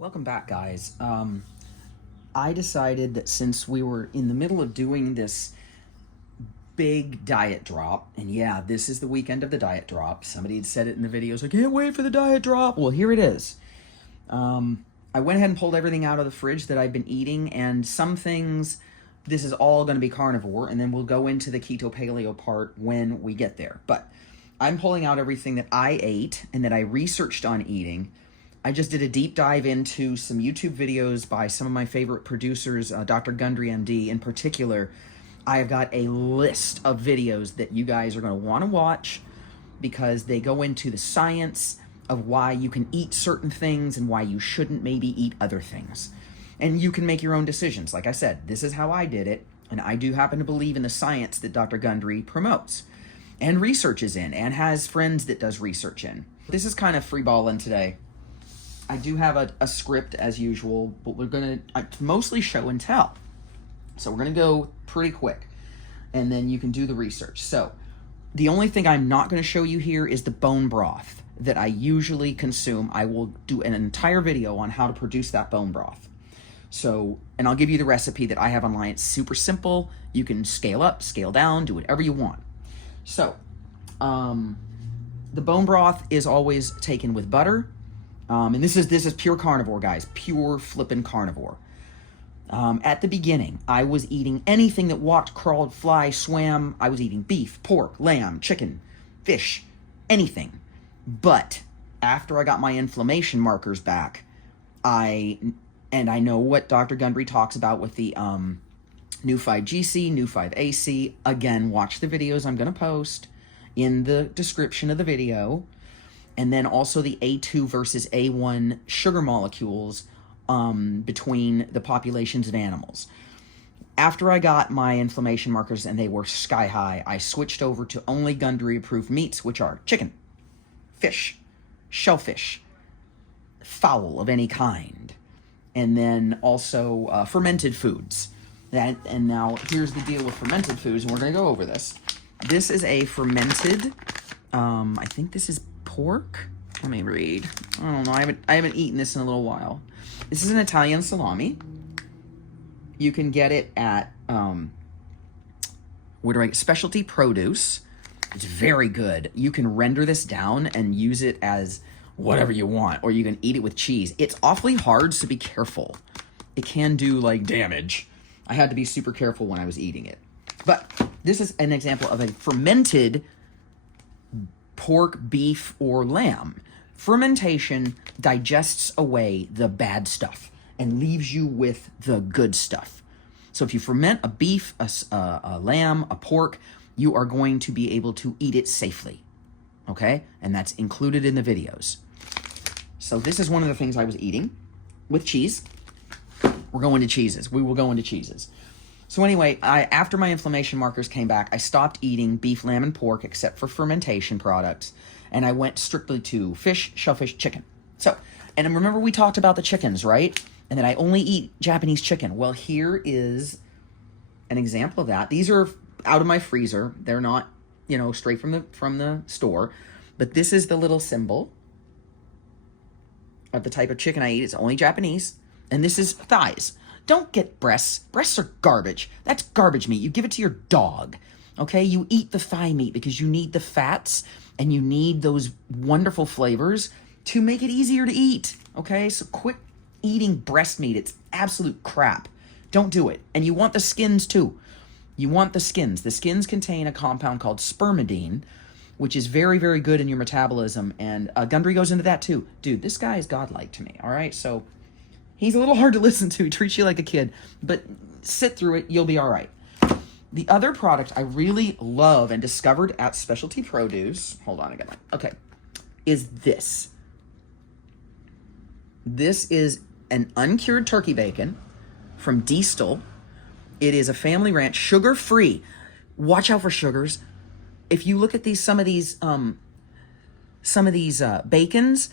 Welcome back, guys. I decided that since we were in the middle of doing this big diet drop, and yeah, this is the weekend of the diet drop. Somebody had said it in the videos, I can't wait for the diet drop. Well, here it is. I went ahead and pulled everything out of the fridge that I've been eating, and some things, this is all going to be carnivore, and then we'll go into the keto paleo part when we get there. But I'm pulling out everything that I ate and that I researched on eating. I just did a deep dive into some YouTube videos by some of my favorite producers, Dr. Gundry MD in particular. I have got a list of videos that you guys are going to want to watch because they go into the science of why you can eat certain things and why you shouldn't maybe eat other things. And you can make your own decisions. Like I said, this is how I did it, and I do happen to believe in the science that Dr. Gundry promotes and researches in and has friends that does research in. This is kind of freeballing today. I do have a script as usual, but we're going to mostly show and tell. So we're going to go pretty quick, and then you can do the research. So the only thing I'm not going to show you here is the bone broth that I usually consume. I will do an entire video on how to produce that bone broth. So, and I'll give you the recipe that I have online. It's super simple. You can scale up, scale down, do whatever you want. So, the bone broth is always taken with butter. And this is pure carnivore, guys. Pure flippin' carnivore. At the beginning, I was eating anything that walked, crawled, fly, swam. I was eating beef, pork, lamb, chicken, fish, anything. But after I got my inflammation markers back, I know what Dr. Gundry talks about with the new 5GC, new 5AC. Again, watch the videos I'm going to post in the description of the video. And then also the A2 versus A1 sugar molecules between the populations of animals. After I got my inflammation markers and they were sky high, I switched over to only Gundry-approved meats, which are chicken, fish, shellfish, fowl of any kind, and then also fermented foods. And now here's the deal with fermented foods, and we're going to go over this. This is a fermented, I think this is pork. Let me read. I don't know. I haven't eaten this in a little while. This is an Italian salami. You can get it at Specialty Produce. It's very good. You can render this down and use it as whatever you want, or you can eat it with cheese. It's awfully hard, so be careful. It can do like damage. I had to be super careful when I was eating it. But this is an example of a fermented pork, beef, or lamb. Fermentation digests away the bad stuff and leaves you with the good stuff. So if you ferment a beef, a lamb, a pork, you are going to be able to eat it safely, okay? And that's included in the videos. So this is one of the things I was eating with cheese. We're going to cheeses. We will go into cheeses. So anyway, after my inflammation markers came back, I stopped eating beef, lamb, and pork except for fermentation products, and I went strictly to fish, shellfish, chicken. So, and remember we talked about the chickens, right? And that I only eat Japanese chicken. Well, here is an example of that. These are out of my freezer. They're not, straight from the store, but this is the little symbol of the type of chicken I eat. It's only Japanese, and this is thighs. Don't get breasts. Breasts are garbage. That's garbage meat. You give it to your dog, okay? You eat the thigh meat because you need the fats and you need those wonderful flavors to make it easier to eat, okay? So quit eating breast meat. It's absolute crap. Don't do it. And you want the skins too. You want the skins. The skins contain a compound called spermidine, which is very, very good in your metabolism. And Gundry goes into that too. Dude, this guy is godlike to me, all right? So he's a little hard to listen to. He treats you like a kid, but sit through it. You'll be all right. The other product I really love and discovered at Specialty Produce, hold on, okay, is this. This is an uncured turkey bacon from Diestel. It is a family ranch, sugar-free. Watch out for sugars. If you look at some of these bacons,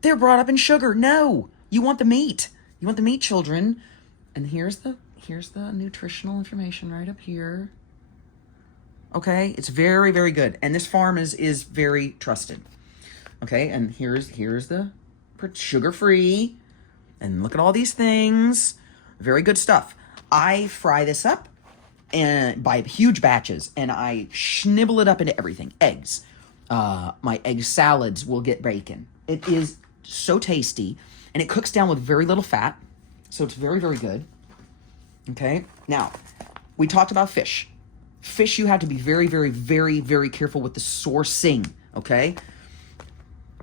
they're brought up in sugar. No, you want the meat. You want the meat, children. And here's the nutritional information right up here. Okay, it's very, very good. And this farm is very trusted. Okay, and here's the sugar-free. And look at all these things. Very good stuff. I fry this up and by huge batches, and I schnibble it up into everything. Eggs. My egg salads will get bacon. It is so tasty, and it cooks down with very little fat, so it's very, very good. Okay, now, we talked about fish. Fish, you have to be very, very, very, very careful with the sourcing, okay?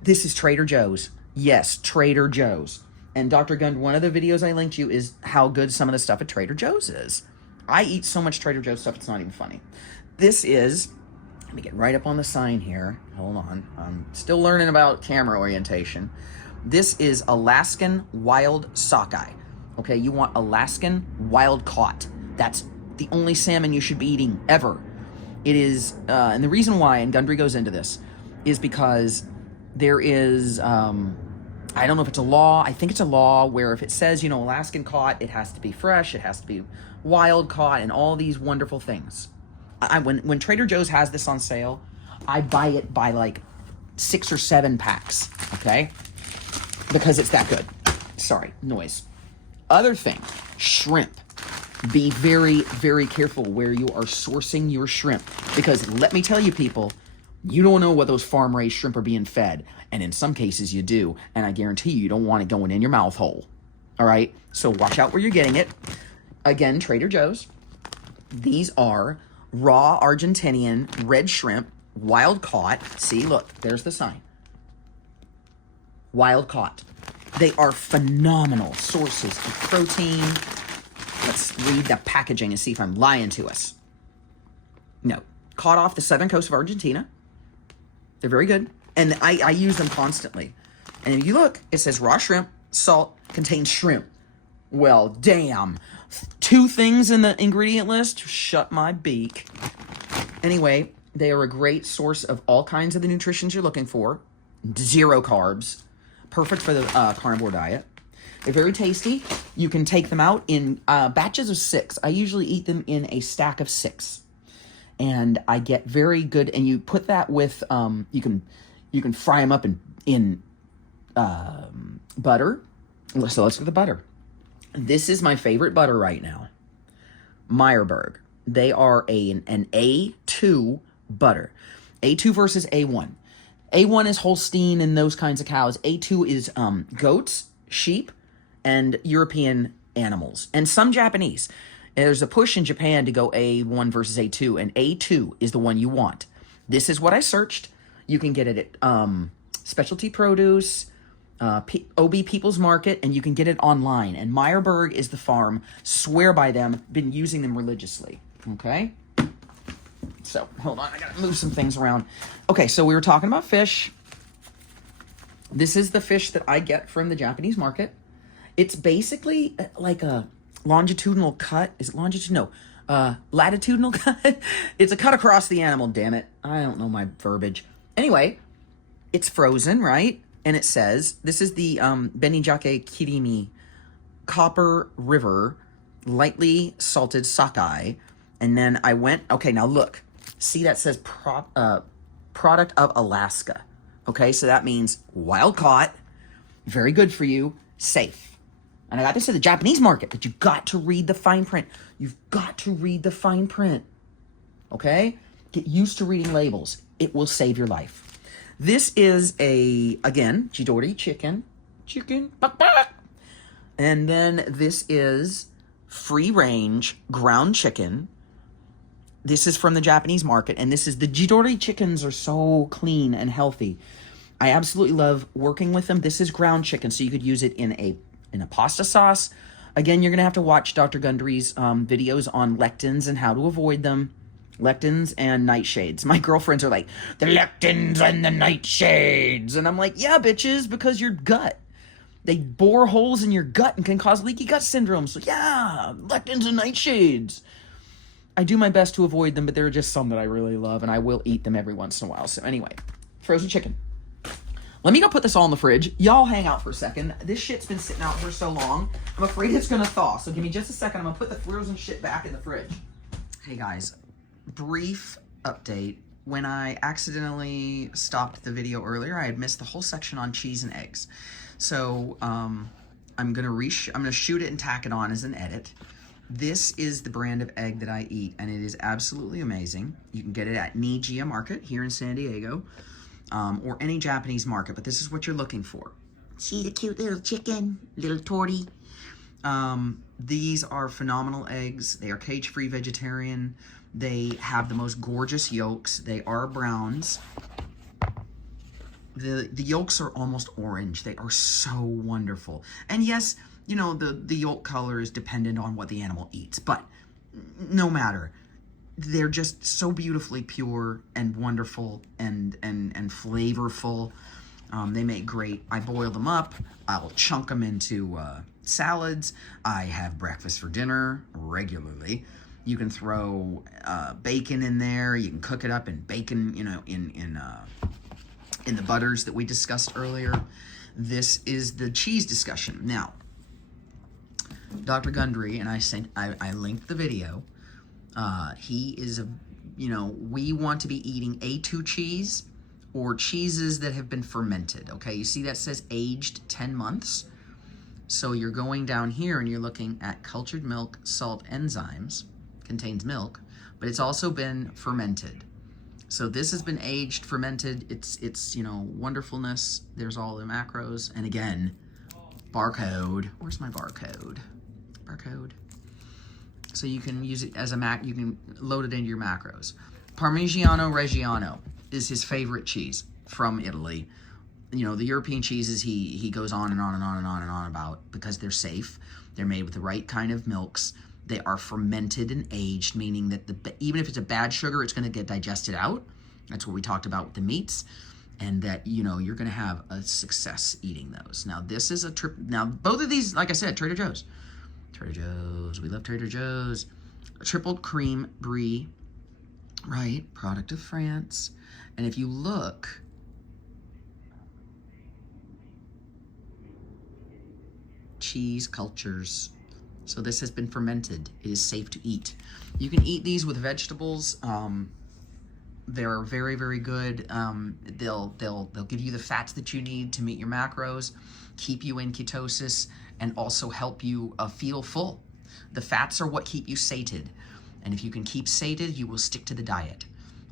This is Trader Joe's. Yes, Trader Joe's. And Dr. Gund, one of the videos I linked you is how good some of the stuff at Trader Joe's is. I eat so much Trader Joe's stuff, it's not even funny. This is, let me get right up on the sign here. Hold on, I'm still learning about camera orientation. This is Alaskan wild sockeye. Okay, you want Alaskan wild caught. That's the only salmon you should be eating ever. It is, and the reason why, and Gundry goes into this, is because there is, I don't know if it's a law, I think it's a law where if it says, Alaskan caught, it has to be fresh, it has to be wild caught, and all these wonderful things. When Trader Joe's has this on sale, I buy it by like 6 or 7 packs, okay? Because it's that good. Sorry, noise. Other thing, shrimp. Be very, very careful where you are sourcing your shrimp. Because let me tell you, people, you don't know what those farm-raised shrimp are being fed. And in some cases you do. And I guarantee you don't want it going in your mouth hole. All right? So watch out where you're getting it. Again, Trader Joe's. These are raw Argentinian red shrimp, wild caught. See, look, there's the sign. Wild caught. They are phenomenal sources of protein. Let's read the packaging and see if I'm lying to us. No. Caught off the southern coast of Argentina. They're very good. And I use them constantly. And if you look, it says raw shrimp, salt, contains shrimp. Well, damn. 2 things in the ingredient list? Shut my beak. Anyway, they are a great source of all kinds of the nutritions you're looking for. 0 carbs. Perfect for the carnivore diet. They're very tasty. You can take them out in batches of 6. I usually eat them in a stack of 6. And I get very good, and you put that with, you can fry them up in butter. So let's look at the butter. This is my favorite butter right now. Meyerberg. They are an A2 butter. A2 versus A1. A1 is Holstein and those kinds of cows. A2 is goats, sheep, and European animals, and some Japanese. There's a push in Japan to go A1 versus A2, and A2 is the one you want. This is what I searched. You can get it at Specialty Produce, OB People's Market, and you can get it online. And Meyerberg is the farm. Swear by them. Been using them religiously. Okay? So, hold on. I gotta move some things around. Okay, so we were talking about fish. This is the fish that I get from the Japanese market. It's basically like a longitudinal cut. Is it longitudinal? No. Latitudinal cut? It's a cut across the animal, damn it. I don't know my verbiage. Anyway, it's frozen, right? And it says, this is the Benijake Kirimi Copper River lightly salted sockeye. And then I went, okay, now look. See, that says product of Alaska. Okay, so that means wild caught, very good for you, safe. And I got this at the Japanese market, but you've got to read the fine print. You've got to read the fine print. Okay? Get used to reading labels. It will save your life. This is again, Chidori chicken. And then this is free range ground chicken. This is from the Japanese market, and this is the Jidori chickens are so clean and healthy. I absolutely love working with them. This is ground chicken, so you could use it in a pasta sauce. Again, you're going to have to watch Dr. Gundry's videos on lectins and how to avoid them. Lectins and nightshades. My girlfriends are like, the lectins and the nightshades. And I'm like, yeah, bitches, because your gut. They bore holes in your gut and can cause leaky gut syndrome. So yeah, lectins and nightshades. I do my best to avoid them, but there are just some that I really love, and I will eat them every once in a while. So anyway, frozen chicken. Let me go put this all in the fridge. Y'all hang out for a second. This shit's been sitting out for so long. I'm afraid it's going to thaw. So give me just a second. I'm going to put the frozen shit back in the fridge. Hey, guys. Brief update. When I accidentally stopped the video earlier, I had missed the whole section on cheese and eggs. So I'm gonna shoot it and tack it on as an edit. This is the brand of egg that I eat, and it is absolutely amazing. You can get it at Nijia Market here in San Diego, or any Japanese market, but this is what you're looking for. See the cute little chicken, little torty. These are phenomenal eggs. They are cage-free vegetarian. They have the most gorgeous yolks. They are browns. The yolks are almost orange. They are so wonderful. And yes, you know, the yolk color is dependent on what the animal eats, but no matter. They're just so beautifully pure and wonderful and flavorful. They make great, I boil them up, I'll chunk them into salads. I have breakfast for dinner regularly. You can throw bacon in there. You can cook it up in bacon, you know, in the butters that we discussed earlier. This is the cheese discussion. Now, Dr. Gundry, and I linked the video. He is we want to be eating A2 cheese or cheeses that have been fermented, okay? You see that says aged 10 months? So you're going down here and you're looking at cultured milk, salt, enzymes, contains milk, but it's also been fermented. So this has been aged, fermented. It's wonderfulness. There's all the macros. And again, barcode. Where's my barcode? Barcode. So you can use it as a you can load it into your macros. Parmigiano Reggiano is his favorite cheese from Italy. You know, the European cheeses he goes on and on and on and on and on about because they're safe. They're made with the right kind of milks. They are fermented and aged, meaning that even if it's a bad sugar, it's going to get digested out. That's what we talked about with the meats. And that, you know, you're going to have a success eating those. Now, this is now, both of these, like I said, Trader Joe's. Trader Joe's. We love Trader Joe's. A triple cream brie, right? Product of France. And if you look, cheese cultures. So this has been fermented. It is safe to eat. You can eat these with vegetables. They're very, very good. They'll give you the fats that you need to meet your macros, keep you in ketosis, and also help you feel full. The fats are what keep you sated. And if you can keep sated, you will stick to the diet.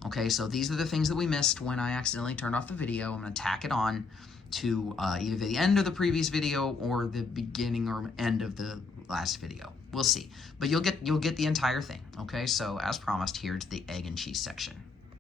Okay, so these are the things that we missed when I accidentally turned off the video. I'm gonna tack it on to either the end of the previous video or the beginning or end of the last video. We'll see. But you'll get the entire thing. Okay, so as promised, here's the egg and cheese section.